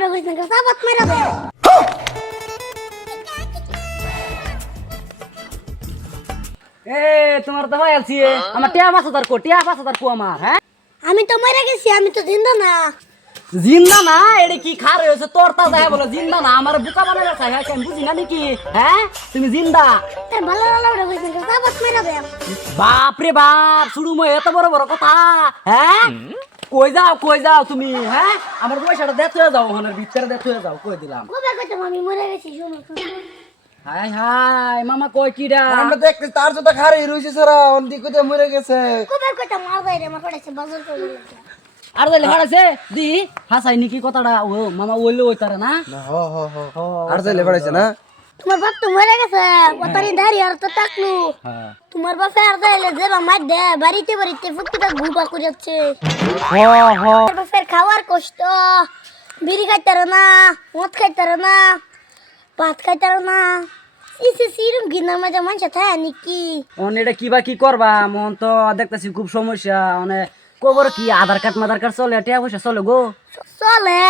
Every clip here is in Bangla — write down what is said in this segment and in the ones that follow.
লাউডা কইছ না সাবাত মারা দে এ তোমার তো হয় আছি আমার টিয়া 5000 কো টিয়া 5000 কো আমার হ্যাঁ আমি তো মরে গেছি আমি তো জিন্দা না জিন্দা না এডি কি খার হইছে তোর তা যায় বলে জিন্দা না আমার বুকা বানাইলা চাই হ্যাঁ আমি বুঝি না নাকি হ্যাঁ তুমি জিন্দা তোর ভালো লাউডা কইছ না সাবাত মারা দে বাপ রে বাপ শুরু মই এত বড় বড় কথা হ্যাঁ কই যাও তুমি হ্যাঁ আমার পয়সাটা দে তুই যাও ওখানের ভিতরে দে তুই যাও কই দিলাম কবে কইতাম আমি মরে গেছি শুনো হাই হাই মামা কই কিডা আমরা দেখতে তার জুতা খারে রইছে সারা অন্দি কইতে মরে গেছে কবে কইতাম আর বাইরে আমার পড়েছে বাজার করে আর দলে হারাছে দি হাসাই নাকি কথাটা ও মামা ওইলে ওইতারে না না হ হ হ আর যাইলে পড়াইছে না তোমার বাপ তো মরে গেছে ওতারি দাঁড়ি আর তো টাকলু হ্যাঁ তোমার বাপে আর যাইলে যেবা মার দে বাড়িতে বাড়িতে ফুটকিটা ঘুপা করেছে তোমার বাপের খাওয়ার কষ্ট বিড়ি খাইতারে না মদ খাইতারে না ভাত খাইতারে না ইসে সিরুম গিনার মাঝে মানুষ থাকে নাকি এটা কিবা কি করবা মন তো দেখতেছি খুব সমস্যা মানে কবর কি আধার কার্ড মাধার কার্ড চলে টিয়া পয়সা চলে গো চলে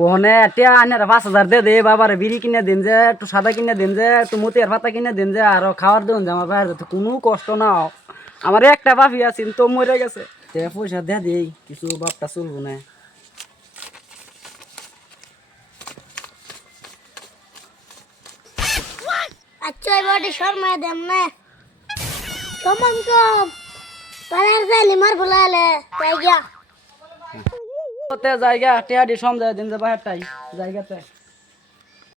ওখানে টিয়া আনার 5000 দে বাবার বিড়ি কিনে দিন যে একটু সাদা কিনে দিন যে একটু মতিয়ার পাতা কিনে দিন যে আর খাওয়ার দিন যে আমার বাইরে তো কোনো কষ্ট না আমার একটা বাপি আছে তো মরে গেছে টিয়া পয়সা দে দিই কিছু বাপটা চলবো না আচ্ছা এবারে শর্মা দেম না কমন কম পালার যাইলে মার ভুলালে তাই গিয়া ওতে জায়গা টিয়া দি সমঝায় দিন যে বাহারটাই জায়গাতে